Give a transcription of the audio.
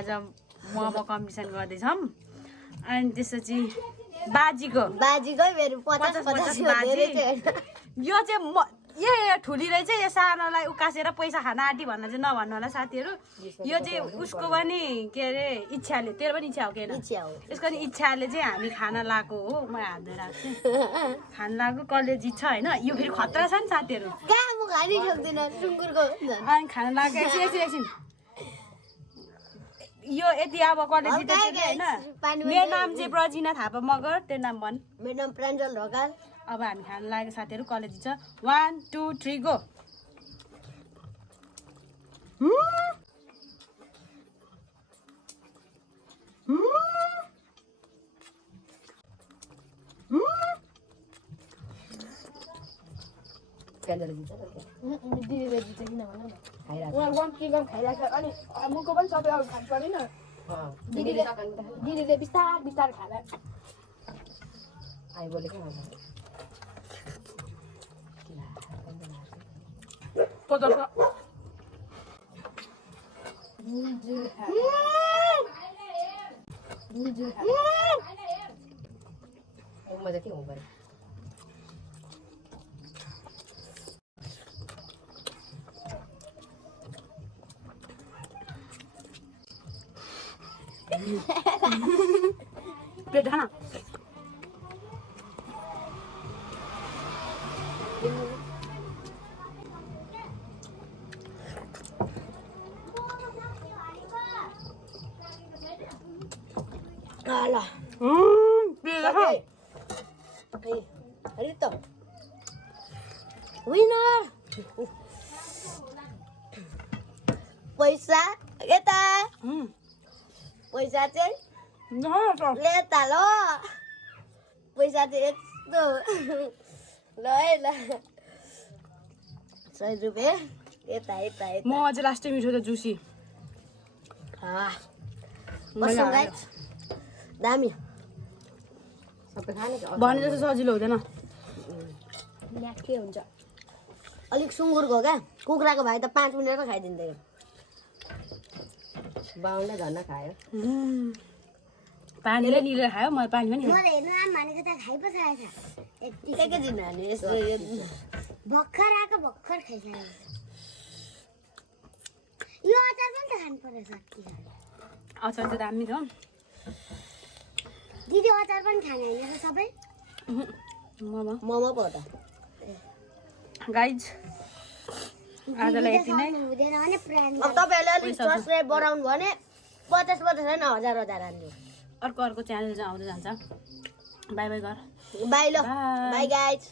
आज मोमो कम्पिटिसन गर्दैछौँ अनि त्यसपछि बाजीको मेरो 50 बाजी यो चाहिँ यो ठुली रहेछ यो सानोलाई उकासेर पैसा खान आँटी भन्न चाहिँ नभन्नु होला साथीहरू यो चाहिँ उसको पनि के अरे इच्छाले तेरो पनि इच्छा हो कि यसको पनि इच्छाले चाहिँ हामी खान लगाएको हो म हात धोएर राख्छु खान लगाएको कलेज इच्छा होइन यो फेरि खतरा छ नि साथीहरू अनि खान लगाएको एकछिन यो यति अब कलेज होइन मेरो नाम चाहिँ प्रजिना थापा मगर तेरो नाम भन् मेरो नाम प्राञ्जल ढकाल अब हामी खान लागेको साथीहरू कलेज छ 1 2 3 गो दिदीले बिस्तार खाला मजा के हो बरे प्लेट खाना Alah. Rito. Winner. पैसा यता पैसा चाहिँ लेता ल पैसा चाहिँ यस्तो ल है ल 100 रुपैयाँ यता यता यता म अझै लास्टै मिठो त जुसी दामी सबै खाने भने जस्तो सजिलो हुँदैन ल्याके हुन्छ अलिक सुँगुरको क्या कुखुराको भाइ त 5 मिनेटमा खाइदिँदैन बाउले धन्न खायो पानीले निलेर खायो म पानी पनि मैले हेर्नु आम भनेको त खाइ पो खाएछ एकैछिन हाल्नु यसो भर्खर आएको भर्खर खाइसक्यो यो अचार पनि त खानु पर्छ सच्ची अचार चाहिँ दामी छ दिदी अचार पनि खाने होइन सबै मोमो पो त गाइज आजलाई यति नै हुँदैन भने अब तपाईहरुले अलिक सब्स्क्राइब बढाउनु भने 50 होइन 1000 हाल्नु अर्को च्यानल चाहिँ आउँदै जान्छ बाई बाई गर बाई ल बाई गाइज